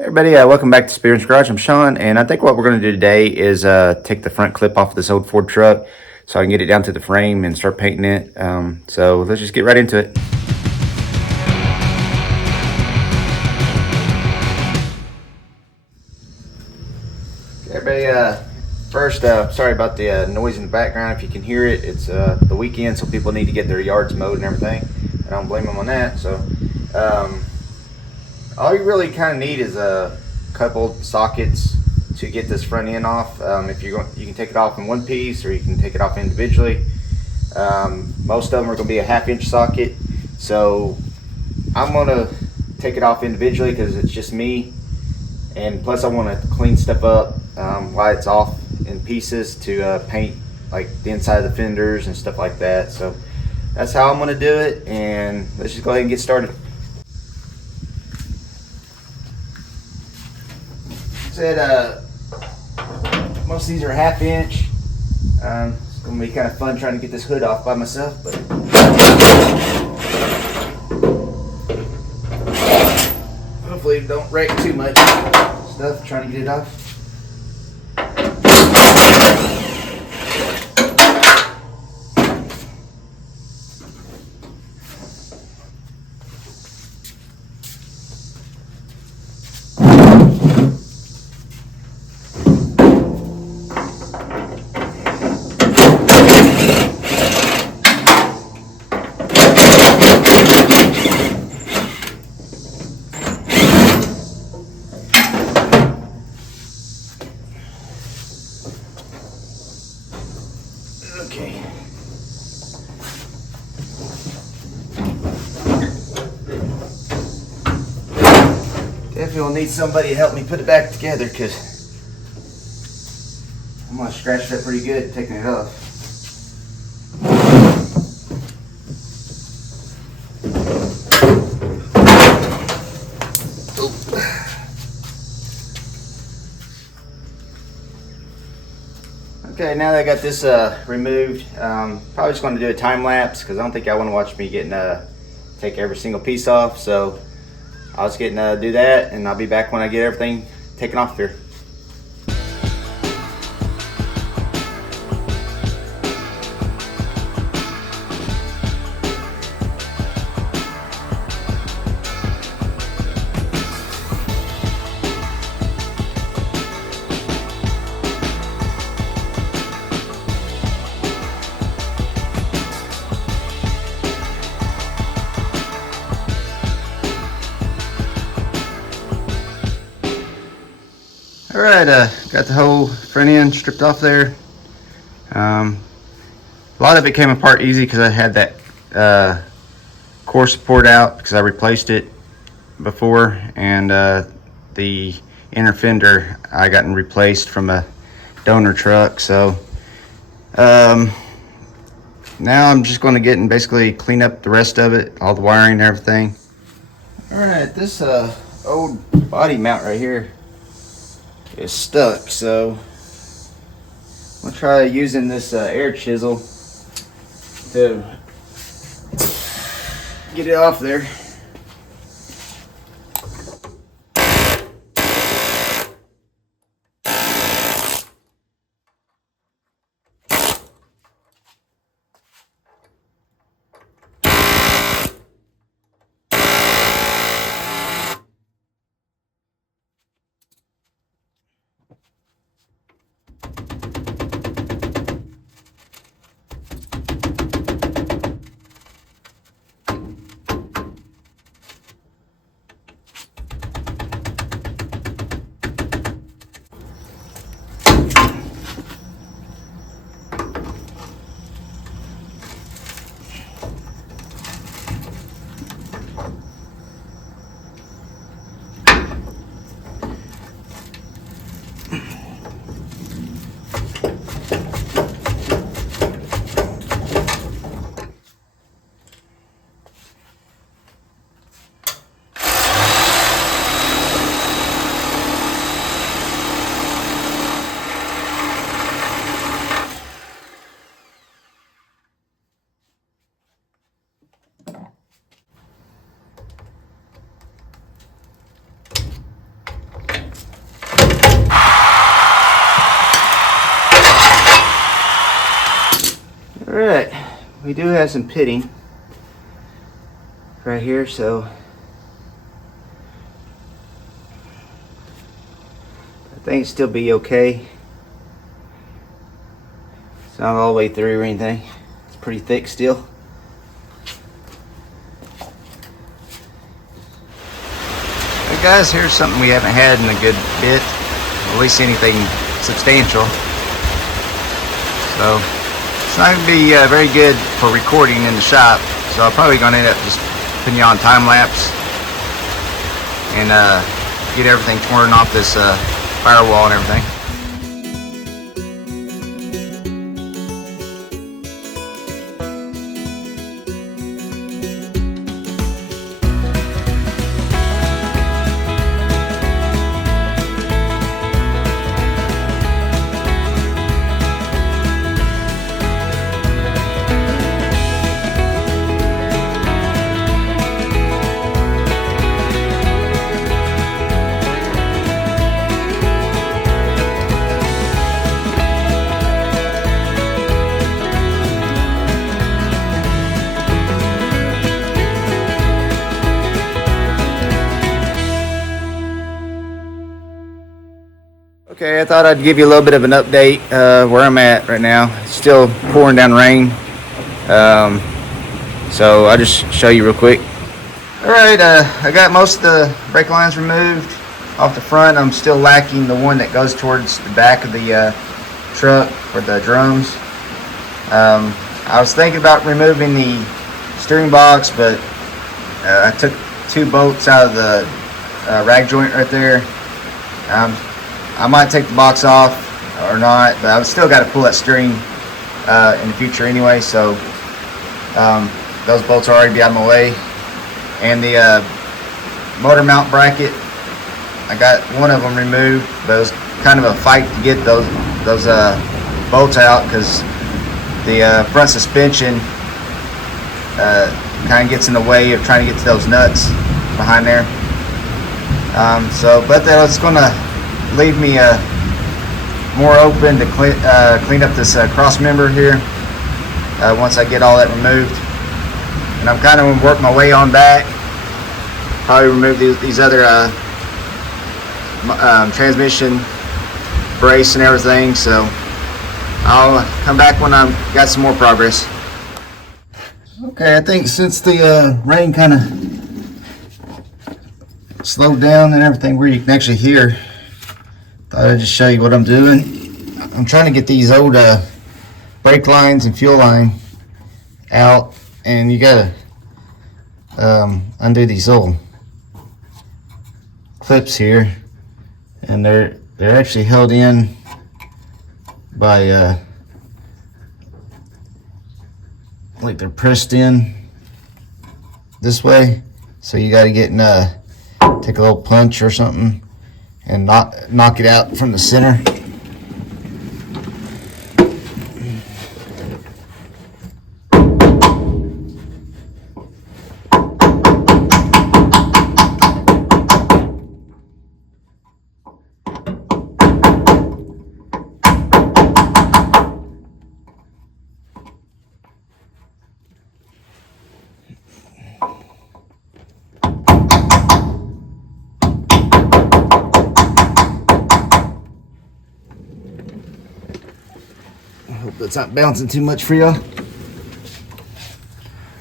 Hey everybody, welcome back to Spear's Garage. I'm Sean, and I think what we're going to do today is take the front clip off of this old Ford truck so I can get it down to the frame and start painting it. So let's just get right into it. Okay, everybody, first, sorry about the noise in the background. If you can hear it, it's the weekend, so people need to get their yards mowed and everything. I don't blame them on that. So all you really kind of need is a couple sockets to get this front end off. If you're going, you can take it off in one piece or you can take it off individually. Most of them are going to be a 1/2 inch socket, so I'm going to take it off individually because it's just me, and plus I want to clean stuff up while it's off in pieces to paint like the inside of the fenders and stuff like that. So that's how I'm going to do it, and let's just go ahead and get started. Said most of these are 1/2 inch. It's gonna be kind of fun trying to get this hood off by myself, but hopefully don't wreck too much stuff trying to get it off. Okay. Definitely will need somebody to help me put it back together because I'm gonna scratch that pretty good taking it off. Okay, now that I got this removed, probably just going to do a time lapse because I don't think I want to watch me getting take every single piece off. So I'll just get do that, and I'll be back when I get everything taken off here. All right, got the whole front end stripped off there. A lot of it came apart easy because I had that core support out because I replaced it before, and the inner fender I gotten replaced from a donor truck. So now I'm just going to get and basically clean up the rest of it, all the wiring and everything. All right, this old body mount right here is stuck, so I'm gonna try using this air chisel to get it off there. Alright, we do have some pitting right here, so I think it'll still be okay. It's not all the way through or anything. It's pretty thick still. Hey guys, here's something we haven't had in a good bit, at least anything substantial. So it's not going to be very good for recording in the shop, so I'm probably going to end up just putting you on time lapse and get everything torn off this firewall and everything. Okay, I thought I'd give you a little bit of an update where I'm at right now. It's still pouring down rain, so I'll just show you real quick. Alright, I got most of the brake lines removed off the front. I'm still lacking the one that goes towards the back of the truck for the drums. I was thinking about removing the steering box, but I took 2 bolts out of the rag joint right there. I might take the box off or not, but I've still got to pull that steering in the future anyway, so those bolts are already out of my way. And the motor mount bracket, I got one of them removed, but it was kind of a fight to get those bolts out because the front suspension kind of gets in the way of trying to get to those nuts behind there. But that's going to leave me more open to clean up this cross member here once I get all that removed. And I'm kind of going to work my way on back. Probably remove these other transmission brace and everything. So I'll come back when I've got some more progress. Okay, I think since the rain kind of slowed down and everything where you can actually hear, thought I'd just show you what I'm doing. I'm trying to get these old brake lines and fuel line out, and you gotta undo these little clips here, and they're actually held in by like they're pressed in this way, so you got to get in take a little punch or something and knock it out from the center. Hope that's not bouncing too much for y'all.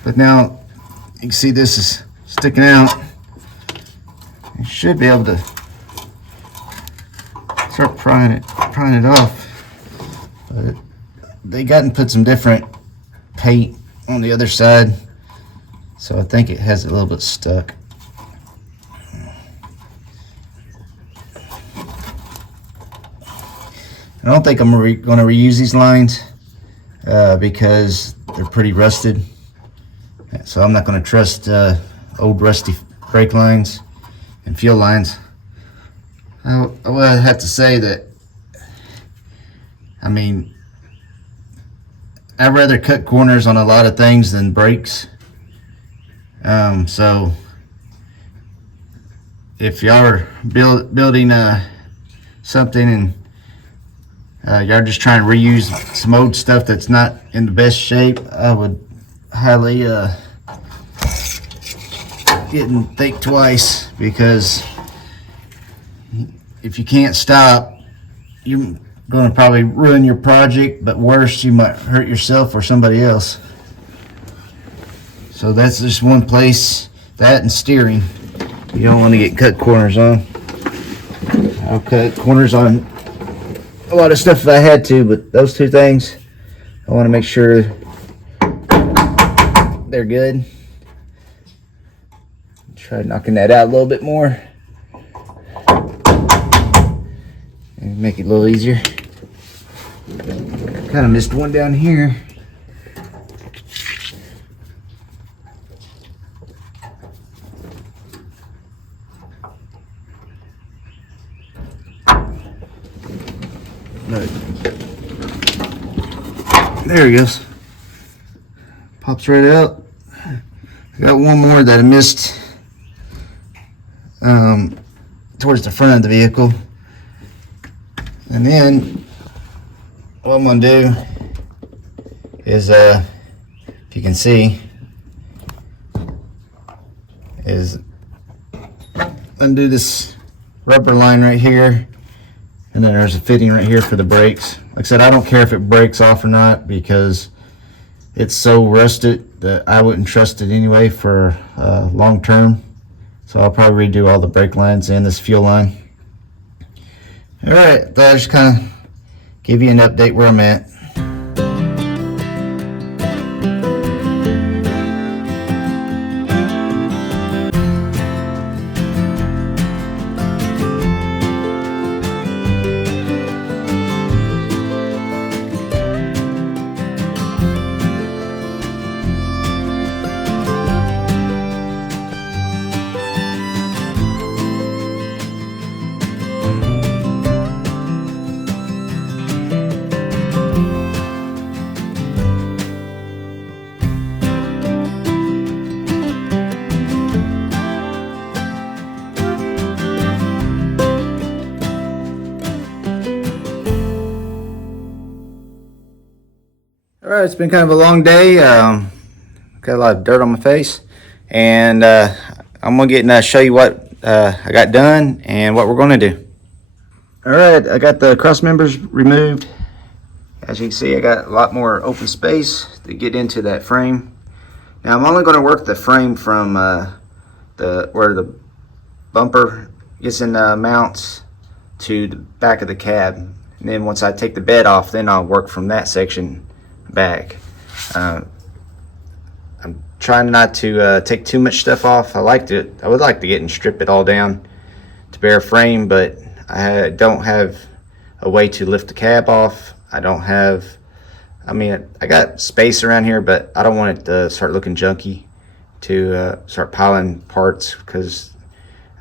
But now you can see this is sticking out. You should be able to start prying it off. But they got and put some different paint on the other side, so I think it has it a little bit stuck. I don't think I'm going to reuse these lines because they're pretty rusted. So I'm not going to trust old rusty brake lines and fuel lines. I would have to say that, I mean, I'd rather cut corners on a lot of things than brakes. So if y'all are building something and Y'all just trying to reuse some old stuff that's not in the best shape, I would highly get and think twice, because if you can't stop, you're going to probably ruin your project, but worse, you might hurt yourself or somebody else. So that's just one place, that and steering, you don't want to get cut corners on. I'll cut corners on a lot of stuff if I had to, but those two things, I want to make sure they're good. Try knocking that out a little bit more and make it a little easier. Kind of missed one down here. There he goes. Pops right out. I got one more that I missed towards the front of the vehicle. And then what I'm going to do is, if you can see, is undo this rubber line right here. And then there's a fitting right here for the brakes. Like I said, I don't care if it breaks off or not, because it's so rusted that I wouldn't trust it anyway for long term. So I'll probably redo all the brake lines and this fuel line. All right, thought I'd just kind of give you an update where I'm at. Alright, it's been kind of a long day. Got a lot of dirt on my face, and I'm going to get and show you what I got done and what we're going to do. Alright, I got the cross members removed. As you can see, I got a lot more open space to get into that frame. Now I'm only going to work the frame from where the bumper gets in mounts to the back of the cab. And then once I take the bed off, then I'll work from that section back. I'm trying not to take too much stuff off. I would like to get and strip it all down to bare frame, but I don't have a way to lift the cab off. I got space around here, but I don't want it to start looking junky, to start piling parts, because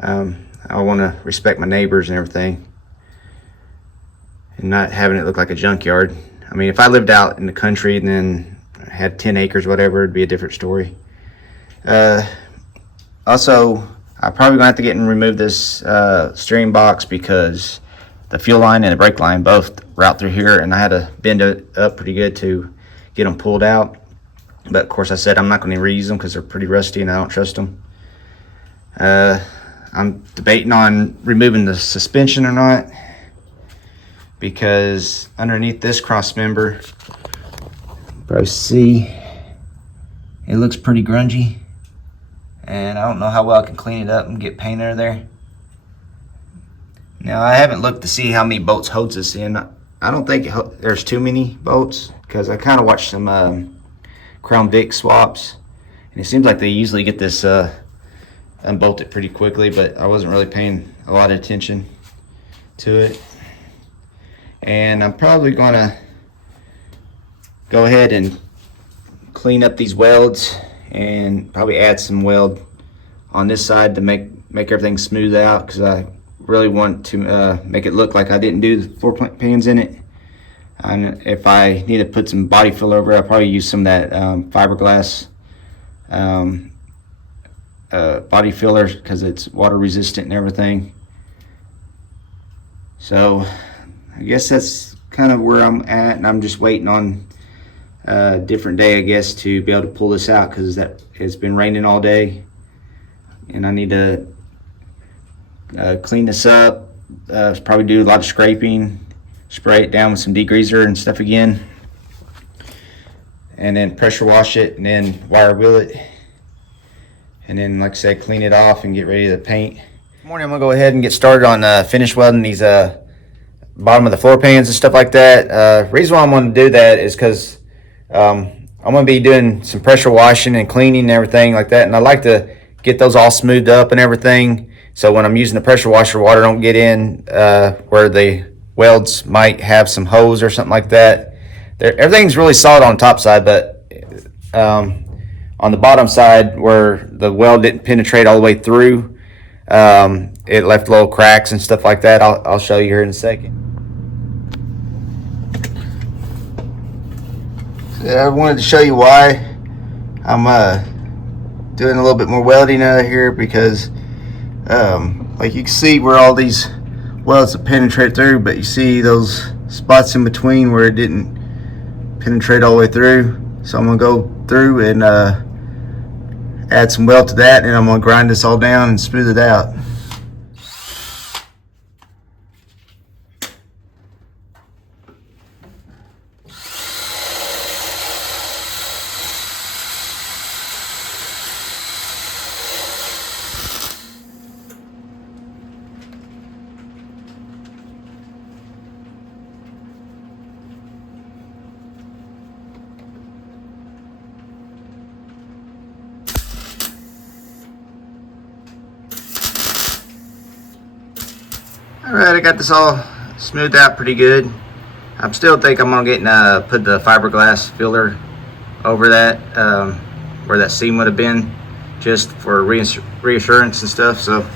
I want to respect my neighbors and everything, and not having it look like a junkyard. I mean, if I lived out in the country and then had 10 acres, whatever, it'd be a different story. Also, I'm probably gonna have to get and remove this steering box, because the fuel line and the brake line both route through here, and I had to bend it up pretty good to get them pulled out. But of course, I said I'm not going to reuse them because they're pretty rusty and I don't trust them. I'm debating on removing the suspension or not, because underneath this cross member, probably see, it looks pretty grungy, and I don't know how well I can clean it up and get paint under there. Now, I haven't looked to see how many bolts holds this in. I don't think there's too many bolts, because I kind of watched some Crown Vic swaps, and it seems like they usually get this unbolted pretty quickly, but I wasn't really paying a lot of attention to it. And I'm probably gonna go ahead and clean up these welds and probably add some weld on this side to make everything smooth out, because I really want to make it look like I didn't do the 4-pans in it. And if I need to put some body filler over it, I'll probably use some of that fiberglass body filler, because it's water resistant and everything. So I guess that's kind of where I'm at, and I'm just waiting on a different day, I guess, to be able to pull this out, because that it's been raining all day, and I need to clean this up. Probably do a lot of scraping, spray it down with some degreaser and stuff again, and then pressure wash it, and then wire wheel it, and then, like I said, clean it off and get ready to paint. This morning I'm gonna go ahead and get started on finish welding these bottom of the floor pans and stuff like that. Reason why I'm going to do that is because I'm going to be doing some pressure washing and cleaning and everything like that, and I like to get those all smoothed up and everything, so when I'm using the pressure washer, water don't get in where the welds might have some hose or something like that. Everything's really solid on the top side, but on the bottom side where the weld didn't penetrate all the way through, it left little cracks and stuff like that. I'll show you here in a second. So I wanted to show you why I'm doing a little bit more welding out of here, because like you can see where all these welds have penetrated through, but you see those spots in between where it didn't penetrate all the way through. So I'm gonna go through and add some weld to that, and I'm gonna grind this all down and smooth it out. Alright, I got this all smoothed out pretty good. I still think I'm going to put the fiberglass filler over that, where that seam would have been, just for reassurance and stuff. So,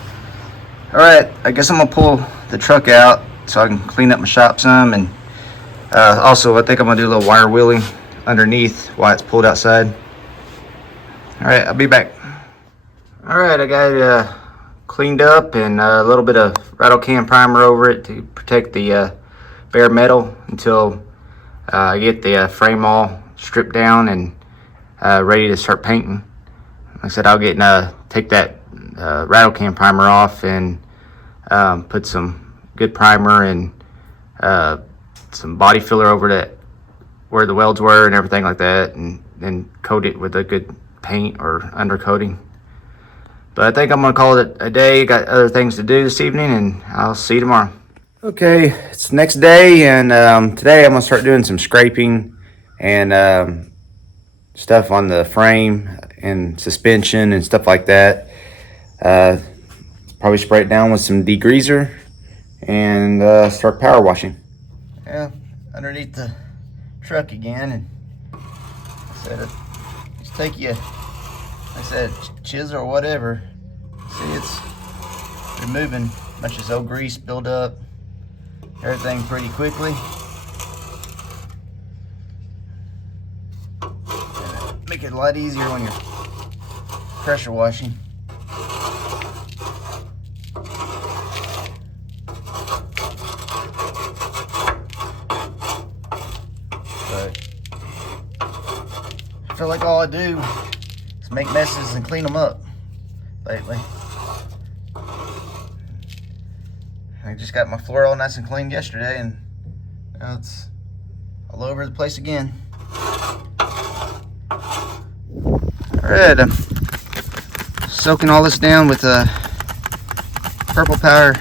alright, I guess I'm going to pull the truck out so I can clean up my shop some, and also I think I'm going to do a little wire wheeling underneath while it's pulled outside. Alright, I'll be back. Alright, I got it cleaned up, and a little bit of rattle can primer over it to protect the bare metal until I get the frame all stripped down and ready to start painting. Like I said, I'll get take that rattle can primer off and put some good primer and some body filler over that where the welds were and everything like that, and then coat it with a good paint or undercoating. But I think I'm going to call it a day. Got other things to do this evening, and I'll see you tomorrow. Okay, it's the next day, and today I'm going to start doing some scraping and stuff on the frame and suspension and stuff like that. Probably spray it down with some degreaser and start power washing. Yeah, underneath the truck again, and I said just take you, I said chisel or whatever. See, it's removing much of this old grease build up, everything pretty quickly. And make it a lot easier when you're pressure washing. But I feel like all I do is make messes and clean them up lately. I just got my floor all nice and clean yesterday, and now it's all over the place again. Alright, I'm soaking all this down with purple powder,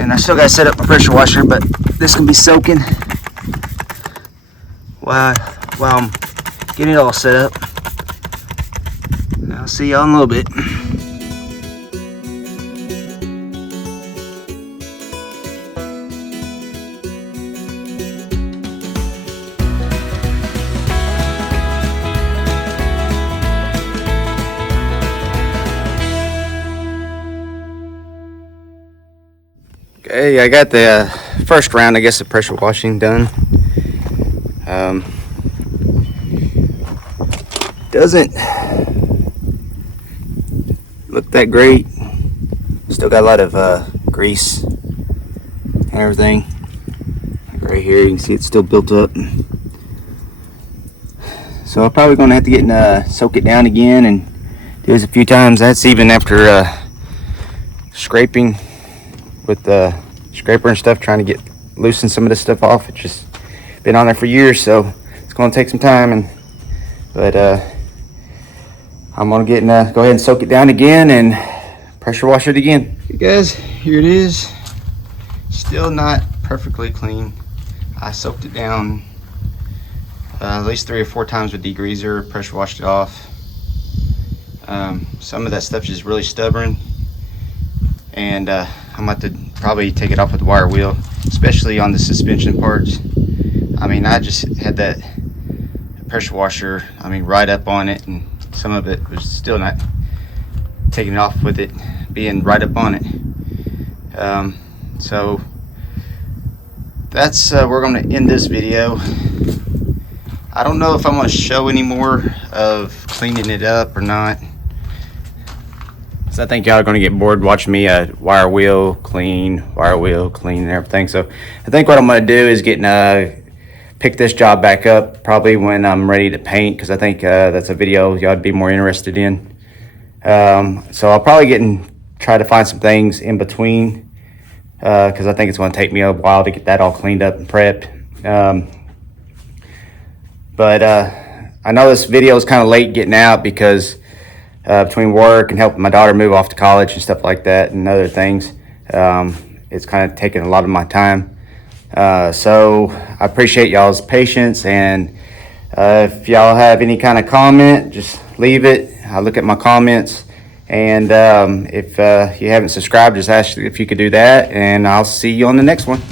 and I still got to set up my pressure washer, but this can be soaking while I'm getting it all set up. I'll see y'all in a little bit. Okay, I got the first round, I guess, of pressure washing done. Doesn't look that great. Still got a lot of grease and everything. Like right here, you can see it's still built up. So I'm probably going to have to get soak it down again and do this a few times. That's even after scraping with the scraper and stuff, trying to get loosen some of this stuff off. It's just been on there for years, so it's going to take some time. But I'm going to go ahead and soak it down again and pressure wash it again. Okay guys, here it is. Still not perfectly clean. I soaked it down at least 3 or 4 times with degreaser, pressure washed it off. Some of that stuff is just really stubborn, and I'm about to probably take it off with the wire wheel, especially on the suspension parts. I mean, I just had that pressure washer, right up on it, and some of it was still not taking it off with it being right up on it. So that's we're going to end this video. I don't know if I'm going to show any more of cleaning it up or not, because I think y'all are going to get bored watching me wire wheel clean and everything. So I think what I'm going to do is pick this job back up probably when I'm ready to paint, because I think that's a video y'all would be more interested in. So I'll probably try to find some things in between, because I think it's going to take me a while to get that all cleaned up and prepped. But I know this video is kind of late getting out because between work and helping my daughter move off to college and stuff like that and other things, it's kind of taking a lot of my time. So I appreciate y'all's patience, and if y'all have any kind of comment, just leave it. I look at my comments, and if you haven't subscribed, just ask if you could do that, and I'll see you on the next one.